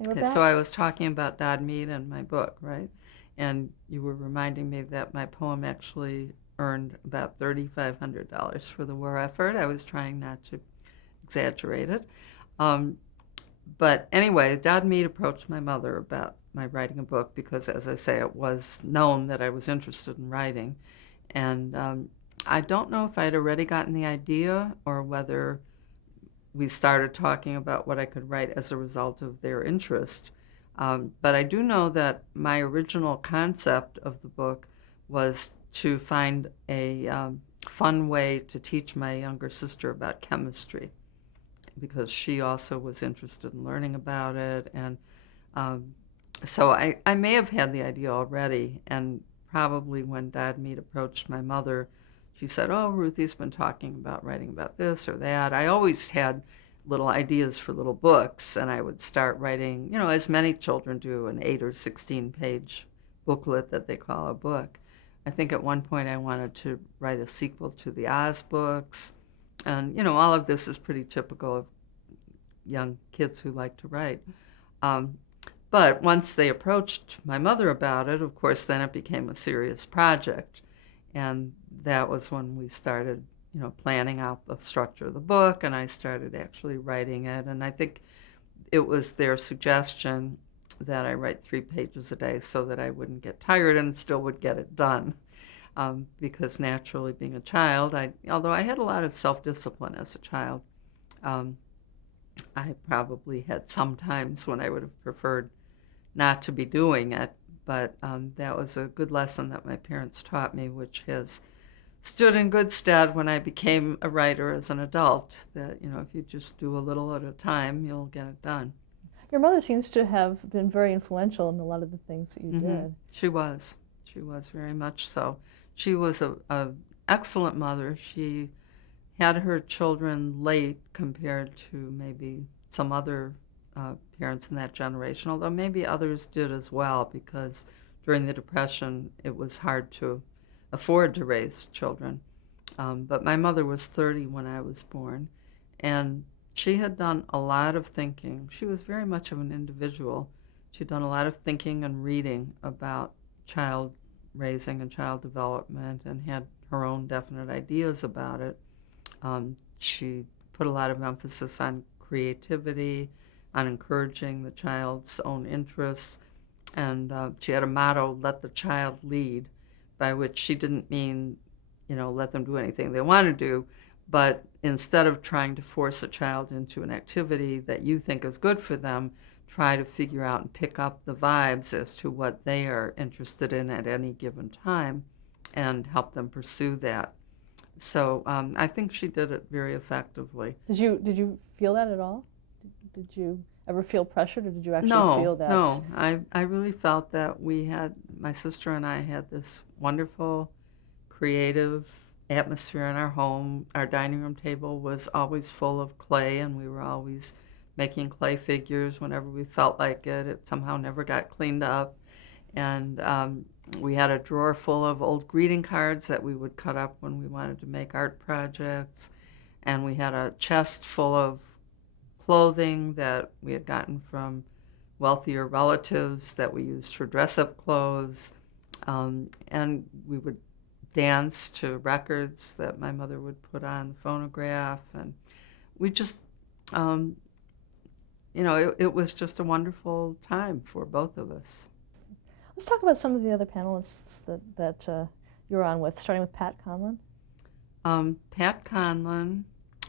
Okay, with Okay, that? so I was talking about Dodd Mead and my book, right? And you were reminding me that my poem actually earned about $3,500 for the war effort. I was trying not to exaggerate it. Um, but anyway, Dodd Mead approached my mother about my writing a book because, as I say, it was known that I was interested in writing. And I don't know if I'd already gotten the idea or whether we started talking about what I could write as a result of their interest. But I do know that my original concept of the book was to find a fun way to teach my younger sister about chemistry because she also was interested in learning about it. And um, so I may have had the idea already. And probably when Dad Mead approached my mother, she said, "Oh, Ruthie's been talking about writing about this or that." I always had little ideas for little books, and I would start writing, as many children do, an 8 or 16-page booklet that they call a book. I think at one point I wanted to write a sequel to the Oz books. And, all of this is pretty typical of young kids who like to write. Um, but once they approached my mother about it, of course, then it became a serious project. And that was when we started, planning out the structure of the book, and I started actually writing it. And I think it was their suggestion that I write 3 pages a day so that I wouldn't get tired and still would get it done. Because naturally, being a child, although I had a lot of self-discipline as a child, um, I probably had some times when I would have preferred not to be doing it, but that was a good lesson that my parents taught me, which has stood in good stead when I became a writer as an adult. That, if you just do a little at a time, you'll get it done. Your mother seems to have been very influential in a lot of the things that you did. She was. She was very much so. She was a excellent mother. She had her children late compared to maybe some other parents in that generation, although maybe others did as well, because during the Depression it was hard to afford to raise children. But my mother was 30 when I was born, and she had done a lot of thinking. She was very much of an individual. She'd done a lot of thinking and reading about child raising and child development and had her own definite ideas about it. She put a lot of emphasis on creativity, on encouraging the child's own interests, and she had a motto, let the child lead, by which she didn't mean, let them do anything they want to do, but instead of trying to force a child into an activity that you think is good for them, try to figure out and pick up the vibes as to what they are interested in at any given time and help them pursue that. So I think she did it very effectively. Did you feel that at all? Did you ever feel pressured, or did you actually No, feel that? no, I really felt that my sister and I had this wonderful, creative atmosphere in our home. Our dining room table was always full of clay, and we were always making clay figures whenever we felt like it. It somehow never got cleaned up. And we had a drawer full of old greeting cards that we would cut up when we wanted to make art projects. And we had a chest full of clothing that we had gotten from wealthier relatives that we used for dress up clothes. And we would dance to records that my mother would put on the phonograph. And we just, um, it was just a wonderful time for both of us. Let's talk about some of the other panelists that you were on with, starting with Pat Conlon. Pat Conlon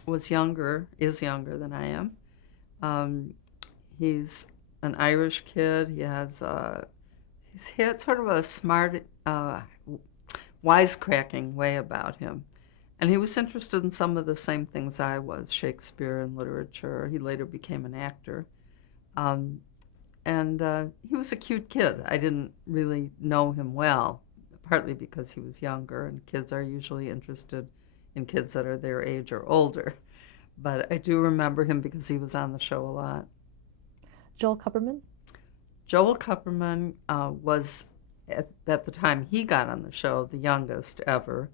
is younger than I am. Um, he's an Irish kid. He's had sort of a smart, wisecracking way about him. And he was interested in some of the same things I was, Shakespeare and literature. He later became an actor. Um, and he was a cute kid. I didn't really know him well, partly because he was younger, and kids are usually interested in kids that are their age or older. But I do remember him because he was on the show a lot. Joel Kupperman. Joel Kupperman was, at the time he got on the show, the youngest ever.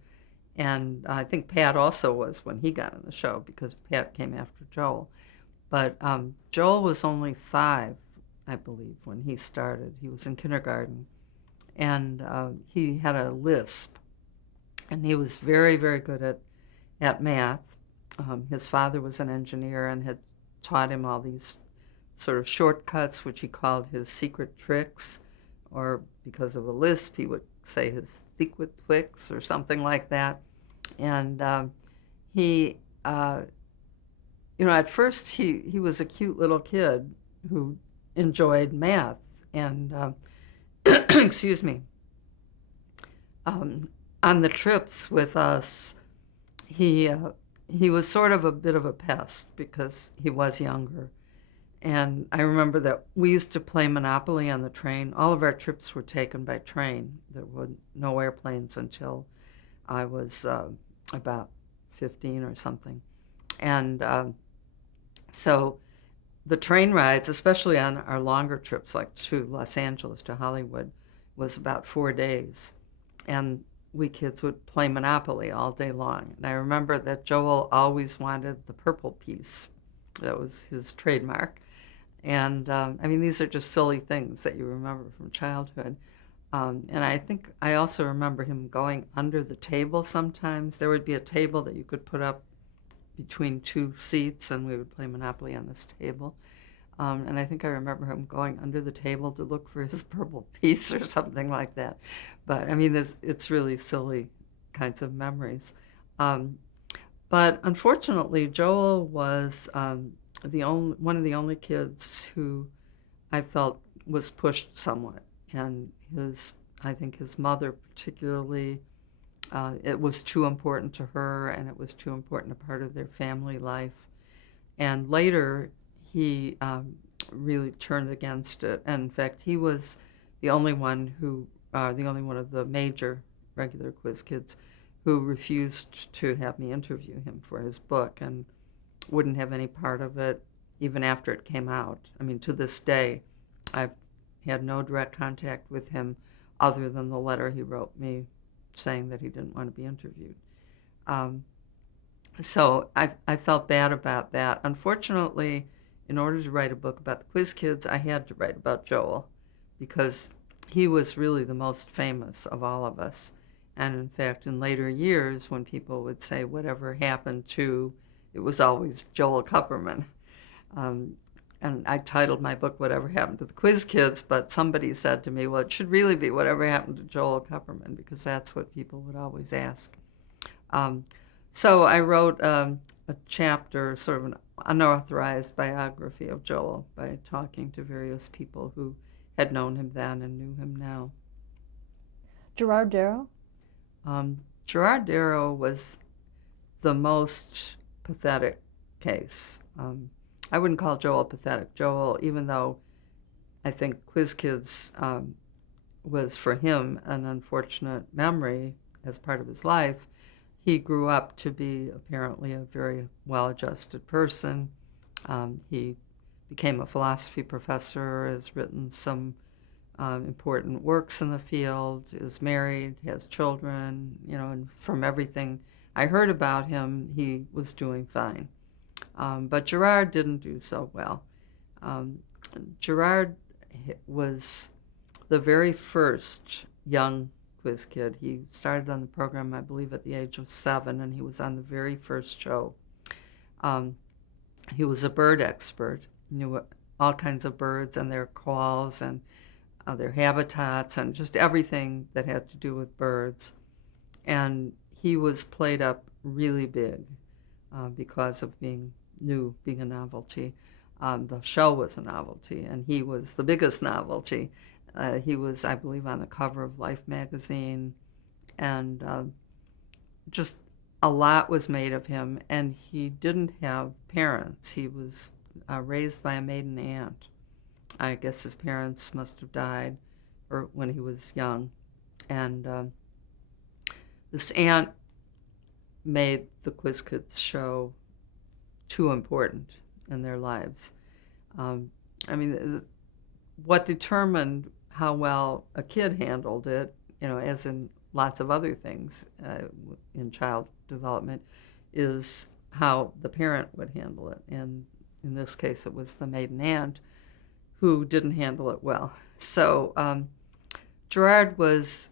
And I think Pat also was when he got on the show because Pat came after Joel. But Joel was only 5 I believe, when he started. He was in kindergarten, and he had a lisp, and he was very, very good at math. His father was an engineer and had taught him all these sort of shortcuts, which he called his secret tricks, or because of a lisp, he would say his secret tricks or something like that. And he, uh, at first he was a cute little kid who enjoyed math, and excuse me, um, on the trips with us, he uh, he was sort of a bit of a pest because he was younger. And I remember that we used to play Monopoly on the train. All of our trips were taken by train. There were no airplanes until I was about 15 or something. And so the train rides, especially on our longer trips, like to Los Angeles, to Hollywood, was about 4 days. And we kids would play Monopoly all day long. And I remember that Joel always wanted the purple piece. That was his trademark. And I mean, these are just silly things that you remember from childhood. And I think I also remember him going under the table sometimes. There would be a table that you could put up between two seats, and we would play Monopoly on this table. And I think I remember him going under the table to look for his purple piece or something like that. But I mean, it's really silly kinds of memories. Um, but unfortunately, Joel was one of the only kids who I felt was pushed somewhat, and I think his mother particularly, it was too important to her, and it was too important a part of their family life. And later, he really turned against it. And in fact, he was the only one of the major regular quiz kids who refused to have me interview him for his book and wouldn't have any part of it even after it came out. I mean, to this day, I've had no direct contact with him other than the letter he wrote me saying that he didn't want to be interviewed. Um, so I felt bad about that. Unfortunately, in order to write a book about the Quiz Kids, I had to write about Joel because he was really the most famous of all of us. And in fact, in later years, when people would say whatever happened to, it was always Joel Kupperman. Um, and I titled my book Whatever Happened to the Quiz Kids, but somebody said to me, well, it should really be Whatever Happened to Joel Kupperman, because that's what people would always ask. Um, so I wrote a chapter, sort of an unauthorized biography of Joel by talking to various people who had known him then and knew him now. Gerard Darrow? Gerard Darrow was the most pathetic case. I wouldn't call Joel pathetic. Joel, even though I think Quiz Kids was for him an unfortunate memory as part of his life, he grew up to be apparently a very well-adjusted person. He became a philosophy professor, has written some important works in the field, is married, has children, and from everything I heard about him, he was doing fine. But Gerard didn't do so well. Um, Gerard was the very first young quiz kid. He started on the program, I believe, at the age of 7, and he was on the very first show. He was a bird expert, knew all kinds of birds and their calls and their habitats and just everything that had to do with birds. And he was played up really big because of being new, being a novelty. The show was a novelty, and he was the biggest novelty. He was, I believe, on the cover of Life magazine, and just a lot was made of him. And he didn't have parents. He was raised by a maiden aunt. I guess his parents must have died or when he was young. And this aunt made the Quiz Kids show too important in their lives. I mean, what determined how well a kid handled it, as in lots of other things in child development, is how the parent would handle it. And in this case, it was the maiden aunt who didn't handle it well. So Gerard was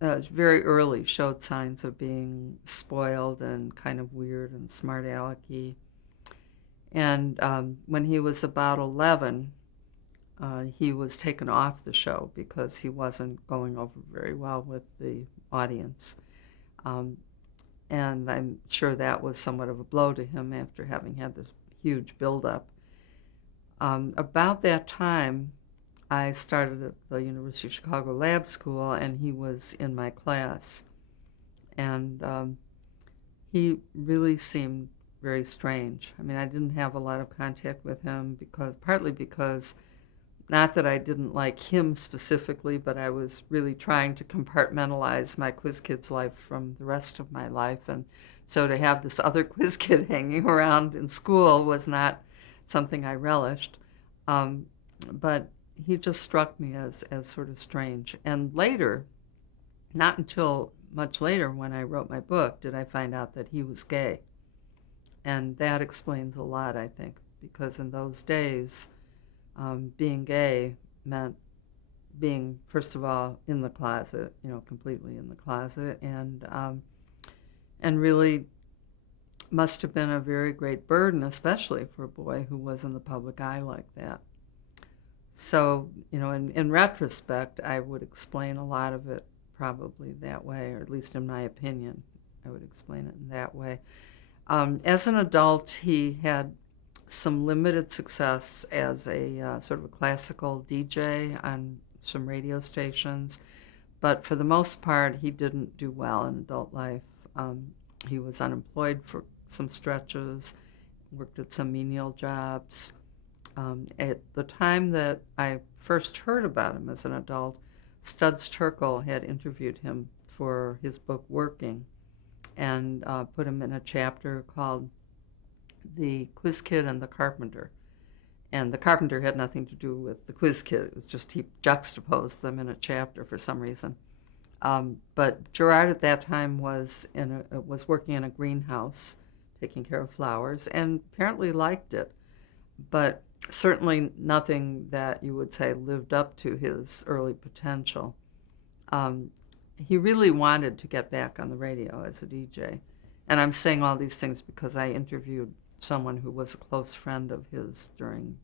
very early showed signs of being spoiled and kind of weird and smart alecky. And when he was about 11, he was taken off the show because he wasn't going over very well with the audience. Um, and I'm sure that was somewhat of a blow to him after having had this huge buildup. About that time, I started at the University of Chicago Lab School, and he was in my class. And he really seemed very strange. I mean, I didn't have a lot of contact with him partly because, not that I didn't like him specifically, but I was really trying to compartmentalize my quiz kid's life from the rest of my life. And so to have this other quiz kid hanging around in school was not something I relished. But he just struck me as sort of strange. And later, not until much later when I wrote my book, did I find out that he was gay. And that explains a lot, I think, because in those days, being gay meant being, first of all, in the closet, completely in the closet, and really must have been a very great burden, especially for a boy who was in the public eye like that. So, in retrospect, I would explain a lot of it probably that way, or at least in my opinion, I would explain it in that way. As an adult, he had some limited success as a sort of a classical DJ on some radio stations, but for the most part, he didn't do well in adult life. He was unemployed for some stretches, worked at some menial jobs. At the time that I first heard about him as an adult, Studs Terkel had interviewed him for his book Working, and put him in a chapter called The Quiz Kid and the Carpenter. And the carpenter had nothing to do with the quiz kid. It was just he juxtaposed them in a chapter for some reason. But Gerard at that time was working in a greenhouse, taking care of flowers, and apparently liked it. But certainly nothing that you would say lived up to his early potential. He really wanted to get back on the radio as a DJ. And I'm saying all these things because I interviewed someone who was a close friend of his during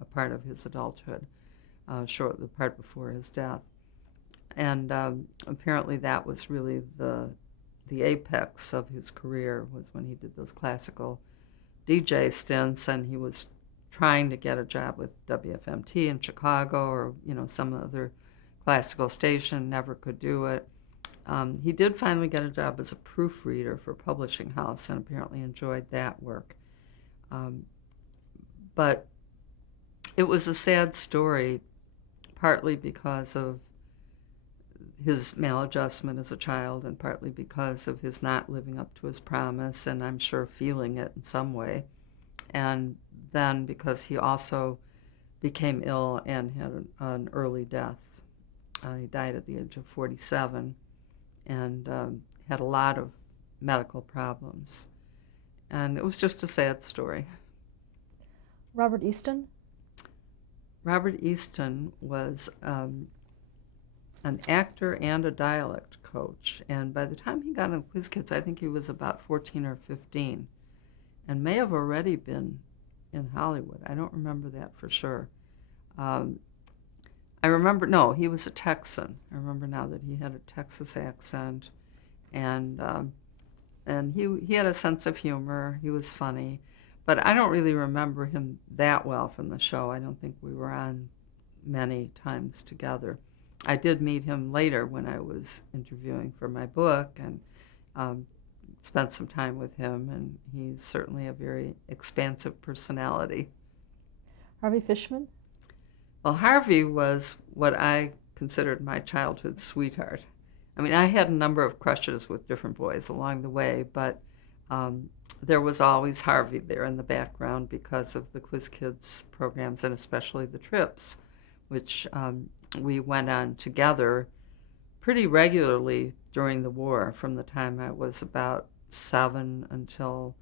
a part of his adulthood, the part before his death. And apparently that was really the apex of his career, was when he did those classical DJ stints, and he was trying to get a job with WFMT in Chicago or some other classical station, never could do it. He did finally get a job as a proofreader for a publishing house and apparently enjoyed that work. But it was a sad story, partly because of his maladjustment as a child and partly because of his not living up to his promise, and I'm sure feeling it in some way. And then because he also became ill and had an early death. He died at the age of 47 and had a lot of medical problems. And it was just a sad story. Robert Easton? Robert Easton was an actor and a dialect coach. And by the time he got on Quiz Kids, I think he was about 14 or 15 and may have already been in Hollywood. I don't remember that for sure. I remember, no, he was a Texan. I remember now that he had a Texas accent, and he had a sense of humor. He was funny, but I don't really remember him that well from the show. I don't think we were on many times together. I did meet him later when I was interviewing for my book, and spent some time with him, and he's certainly a very expansive personality. Harvey Fishman? Well, Harvey was what I considered my childhood sweetheart. I mean, I had a number of crushes with different boys along the way, but there was always Harvey there in the background because of the Quiz Kids programs and especially the trips, which we went on together pretty regularly during the war, from the time I was about 7 until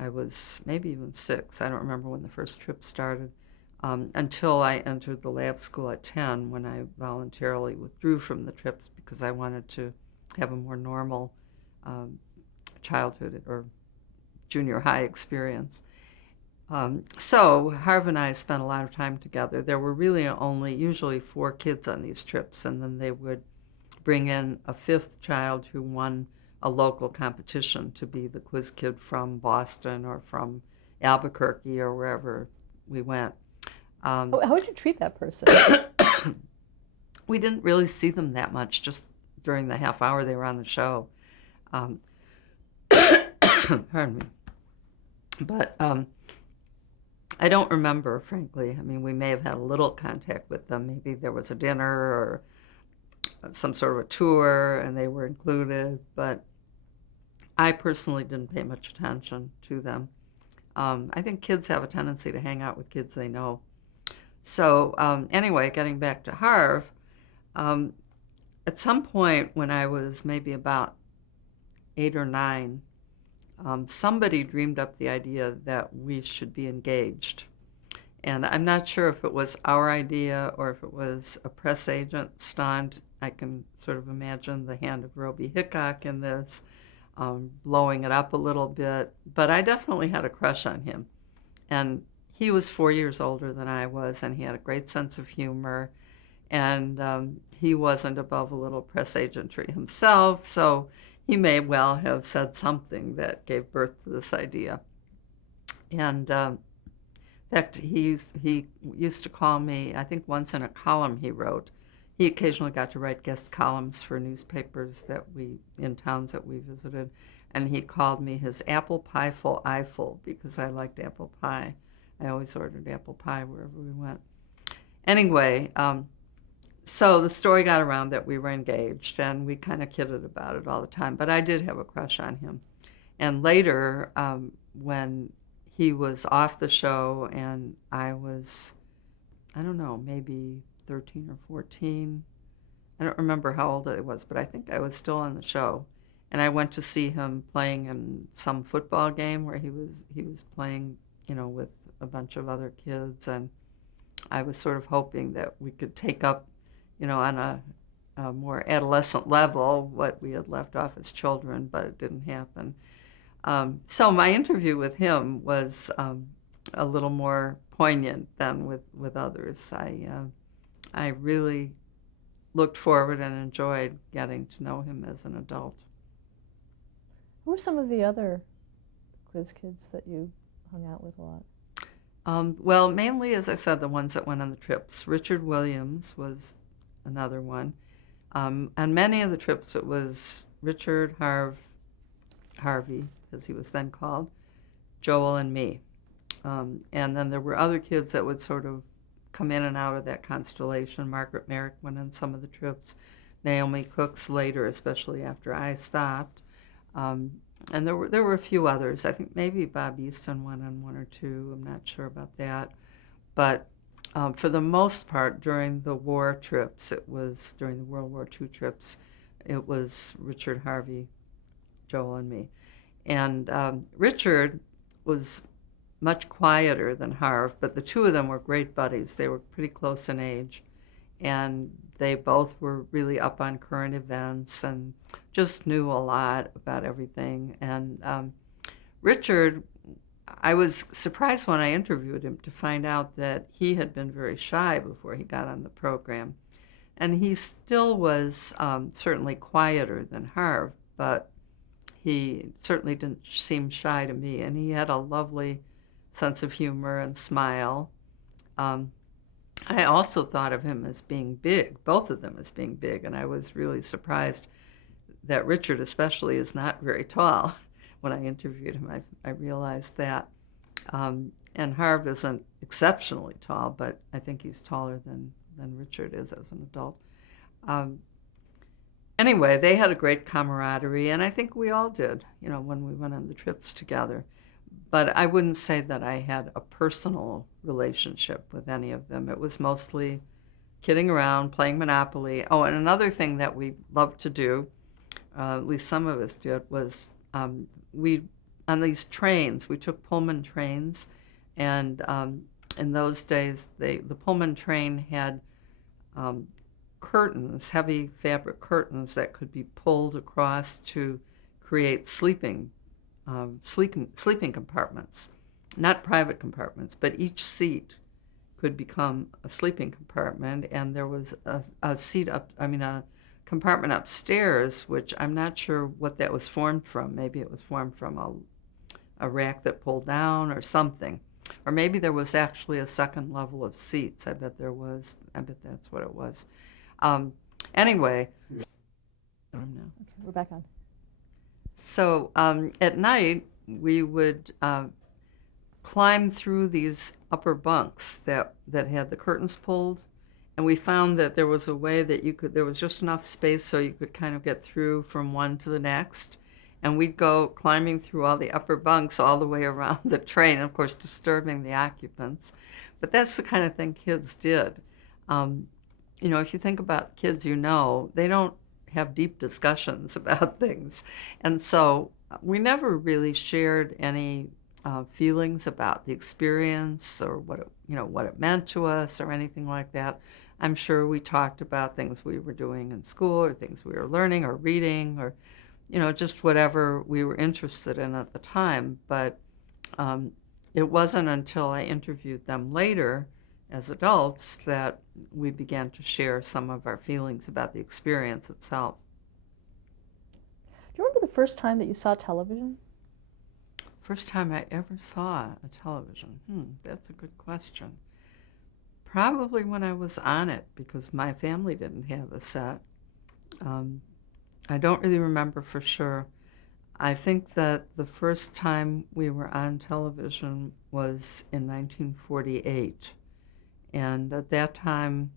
I was maybe even 6. I don't remember when the first trip started. until I entered the lab school at 10 when I voluntarily withdrew from the trips because I wanted to have a more normal um, childhood or junior high experience. So Harv and I spent a lot of time together. There were really only usually 4 kids on these trips, and then they would bring in a 5th child who won a local competition to be the quiz kid from Boston or from Albuquerque or wherever we went. How would you treat that person? We didn't really see them that much, just during the half hour they were on the show. Um, pardon me. But I don't remember, frankly. I mean, we may have had a little contact with them. Maybe there was a dinner or some sort of a tour and they were included, but I personally didn't pay much attention to them. I think kids have a tendency to hang out with kids they know. So anyway, getting back to Harv, um, at some point when I was maybe about 8 or 9, somebody dreamed up the idea that we should be engaged. And I'm not sure if it was our idea or if it was a press agent stunt. I can sort of imagine the hand of Roby Hickok in this, blowing it up a little bit. But I definitely had a crush on him. And he was 4 years older than I was, and he had a great sense of humor. And he wasn't above a little press agentry himself, so he may well have said something that gave birth to this idea. And in fact, he used to call me, I think once in a column he wrote. He occasionally got to write guest columns for newspapers in towns that we visited, and he called me his apple pieful eyeful because I liked apple pie. I always ordered apple pie wherever we went. Anyway, so the story got around that we were engaged, and we kind of kidded about it all the time. But I did have a crush on him. And later, when he was off the show and I was, I don't know, maybe 13 or 14. I don't remember how old I was, but I think I was still on the show. And I went to see him playing in some football game where he was playing, with a bunch of other kids, and I was sort of hoping that we could take up, on a more adolescent level what we had left off as children, but it didn't happen. So my interview with him was a little more poignant than with others. I really looked forward and enjoyed getting to know him as an adult. Who were some of the other quiz kids that you hung out with a lot? Well, mainly, as I said, the ones that went on the trips. Richard Williams was another one. On many of the trips, it was Richard, Harvey, as he was then called, Joel, and me. And then there were other kids that would sort of come in and out of that constellation. Margaret Merrick went on some of the trips. Naomi Cooks later, especially after I stopped. And there were a few others. I think maybe Bob Easton went on 1 or 2. I'm not sure about that. But for the most part, during the war trips, during the World War II trips, it was Richard, Harvey, Joel, and me. And Richard was much quieter than Harv, but the two of them were great buddies. They were pretty close in age, and they both were really up on current events and just knew a lot about everything. And Richard, I was surprised when I interviewed him to find out that he had been very shy before he got on the program. And he still was certainly quieter than Harv, but he certainly didn't seem shy to me. And he had a lovely sense of humor and smile. I also thought of him as being big, both of them as being big, and I was really surprised that Richard especially is not very tall. When I interviewed him, I realized that. And Harv isn't exceptionally tall, but I think he's taller than Richard is as an adult. Anyway, they had a great camaraderie, and I think we all did, when we went on the trips together. But I wouldn't say that I had a personal relationship with any of them. It was mostly kidding around, playing Monopoly. Oh, and another thing that we loved to do, at least some of us did, was on these trains, we took Pullman trains, and in those days, the Pullman train had um, curtains, heavy fabric curtains that could be pulled across to create sleeping compartments, not private compartments, but each seat could become a sleeping compartment, and there was a compartment upstairs, which I'm not sure what that was formed from. Maybe it was formed from a rack that pulled down or something. Or maybe there was actually a second level of seats. I bet there was. I bet that's what it was. Um, anyway, I don't know. Okay, we're back on. So at night, we would climb through these upper bunks that had the curtains pulled, and we found that there was a way that there was just enough space so you could kind of get through from one to the next. And we'd go climbing through all the upper bunks all the way around the train, of course, disturbing the occupants. But that's the kind of thing kids did. Um, if you think about kids, they don't have deep discussions about things. And so we never really shared any feelings about the experience or what it meant to us or anything like that. I'm sure we talked about things we were doing in school or things we were learning or reading or just whatever we were interested in at the time. But it wasn't until I interviewed them later as adults that we began to share some of our feelings about the experience itself. Do you remember the first time that you saw television? First time I ever saw a television. That's a good question. Probably when I was on it, because my family didn't have a set. I don't really remember for sure. I think that the first time we were on television was in 1948. And at that time,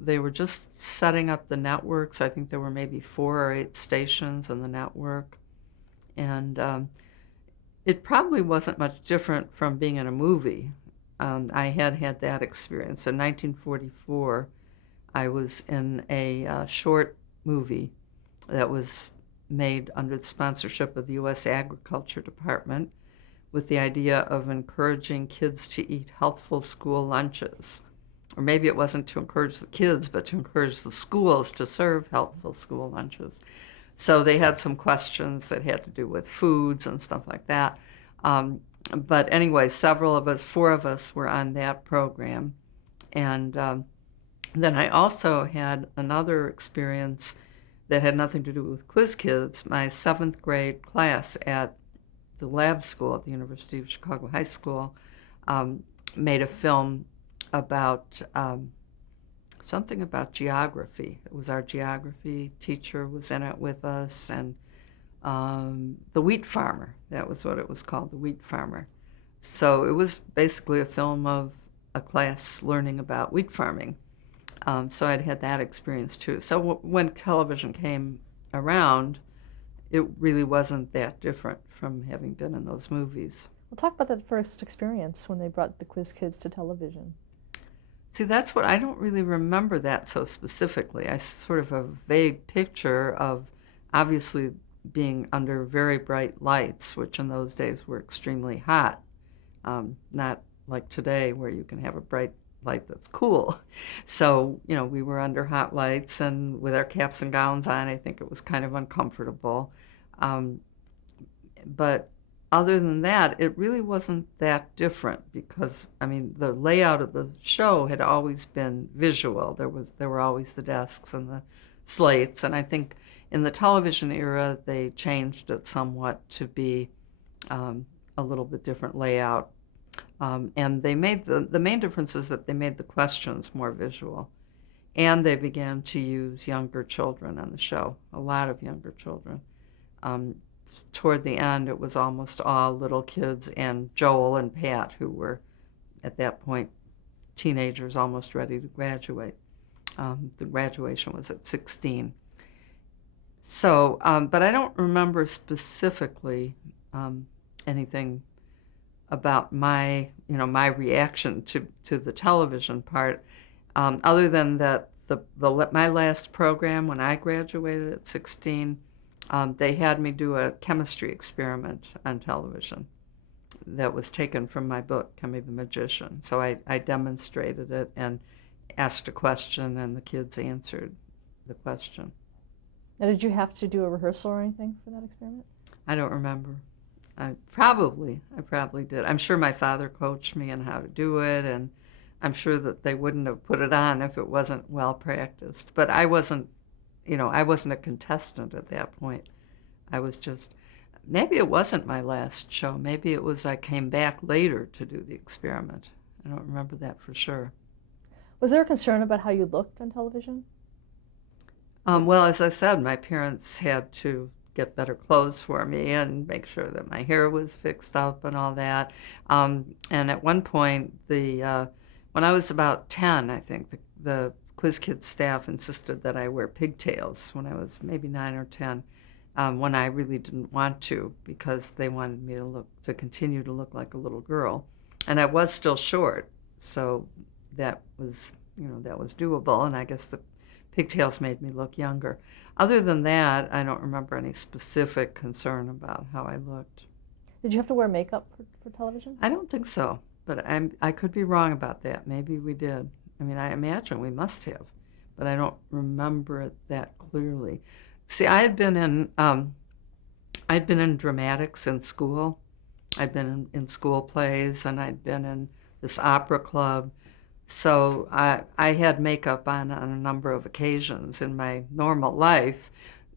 they were just setting up the networks. I think there were maybe 4 or 8 stations in the network. And it probably wasn't much different from being in a movie. I had that experience. In 1944, I was in a short movie that was made under the sponsorship of the U.S. Agriculture Department with the idea of encouraging kids to eat healthful school lunches. Or maybe it wasn't to encourage the kids, but to encourage the schools to serve healthful school lunches. So they had some questions that had to do with foods and stuff like that. But anyway, 4 of us were on that program. And then I also had another experience that had nothing to do with Quiz Kids. My 7th grade class at the lab school at the University of Chicago High School made a film about something about geography. It was our geography teacher was in it with us, and the wheat farmer. That was what it was called, the wheat farmer. So it was basically a film of a class learning about wheat farming. So I'd had that experience too. So when television came around, it really wasn't that different from having been in those movies. Well, talk about that first experience when they brought the Quiz Kids to television. See, that's what I don't really remember that so specifically. I sort of have a vague picture of obviously being under very bright lights, which in those days were extremely hot. Not like today where you can have a bright light that's cool. So, we were under hot lights and with our caps and gowns on. I think it was kind of uncomfortable. But other than that, it really wasn't that different because, the layout of the show had always been visual. There were always the desks and the slates, and I think in the television era, they changed it somewhat to be a little bit different layout. And they made the main difference is that they made the questions more visual. And they began to use younger children on the show, a lot of younger children. Toward the end, it was almost all little kids and Joel and Pat, who were, at that point, teenagers almost ready to graduate. The graduation was at 16. So, but I don't remember specifically anything about my reaction to the television part, other than that my last program when I graduated at 16, they had me do a chemistry experiment on television. that was taken from my book, Kemi the Magician. So I demonstrated it and asked a question, and the kids answered the question. Now, did you have to do a rehearsal or anything for that experiment? I don't remember. I probably did. I'm sure my father coached me on how to do it, and I'm sure that they wouldn't have put it on if it wasn't well practiced. But I wasn't, I wasn't a contestant at that point. I was just, maybe it wasn't my last show. Maybe it was I came back later to do the experiment. I don't remember that for sure. Was there a concern about how you looked on television? Well, as I said, my parents had to get better clothes for me and make sure that my hair was fixed up and all that. And at one point, when I was about 10, I think, the Quiz Kids staff insisted that I wear pigtails when I was maybe 9 or 10, when I really didn't want to, because they wanted me to continue to look like a little girl. And I was still short, so that was, that was doable, and I guess the pigtails made me look younger. Other than that, I don't remember any specific concern about how I looked. Did you have to wear makeup for television? I don't think so, but I could be wrong about that. Maybe we did. I mean, I imagine we must have, but I don't remember it that clearly. See, I'd been in dramatics in school. I'd been in school plays, and I'd been in this opera club. So I had makeup on a number of occasions in my normal life.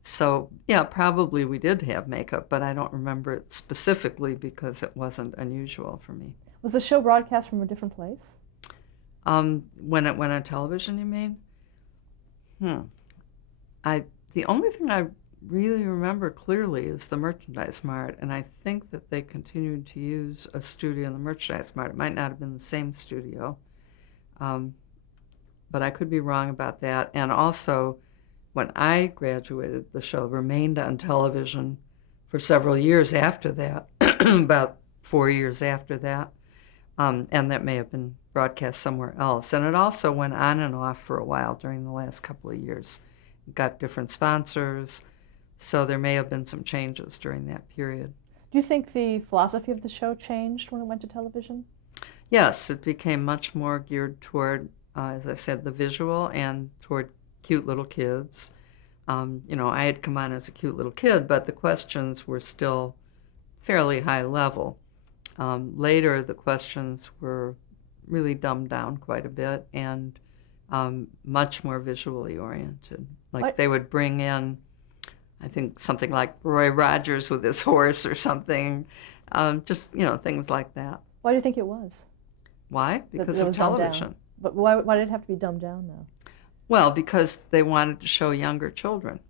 So, yeah, probably we did have makeup, but I don't remember it specifically because it wasn't unusual for me. Was the show broadcast from a different place? When it went on television, you mean? The only thing I really remember clearly is the Merchandise Mart, and I think that they continued to use a studio in the Merchandise Mart. It might not have been the same studio. But I could be wrong about that. And also, when I graduated, the show remained on television for several years after that, about 4 years after that, and that may have been broadcast somewhere else. And it also went on and off for a while during the last couple of years. It got different sponsors, so there may have been some changes during that period. Do you think the philosophy of the show changed when it went to television? Yes, it became much more geared toward, as I said, the visual and toward cute little kids. I had come on as a cute little kid, but the questions were still fairly high level. Later, the questions were really dumbed down quite a bit and much more visually oriented. Like they would bring in, I think, something like Roy Rogers with his horse or something, just, things like that. Why do you think it was? Why? Because of television. But why did it have to be dumbed down, though? Well, because they wanted to show younger children.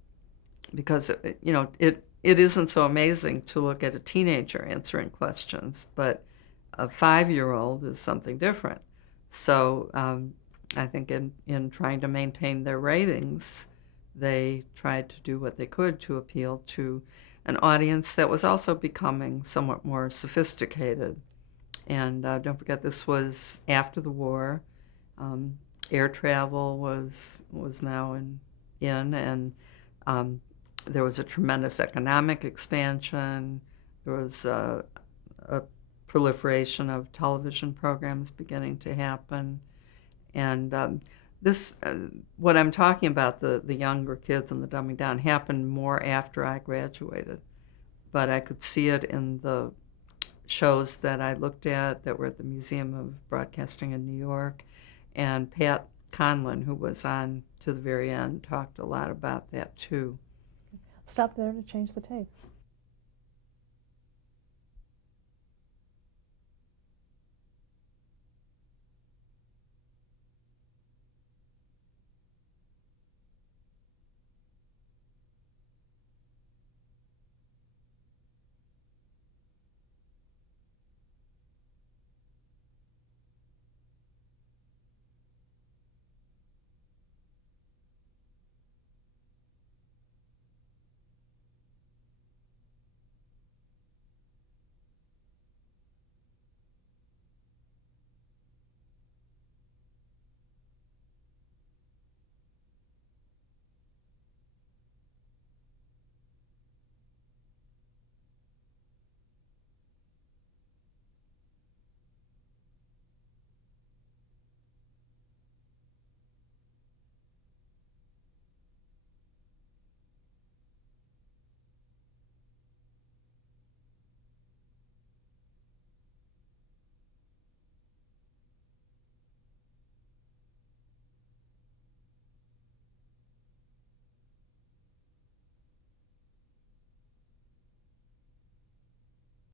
Because, it isn't so amazing to look at a teenager answering questions, but a 5-year-old is something different. So I think in trying to maintain their ratings, they tried to do what they could to appeal to an audience that was also becoming somewhat more sophisticated. And don't forget, this was after the war. Air travel was now in and there was a tremendous economic expansion. There was a proliferation of television programs beginning to happen. And what I'm talking about, the younger kids and the dumbing down, happened more after I graduated. But I could see it in the shows that I looked at that were at the Museum of Broadcasting in New York. And Pat Conlon, who was on to the very end, talked a lot about that too. Stop there to change the tape.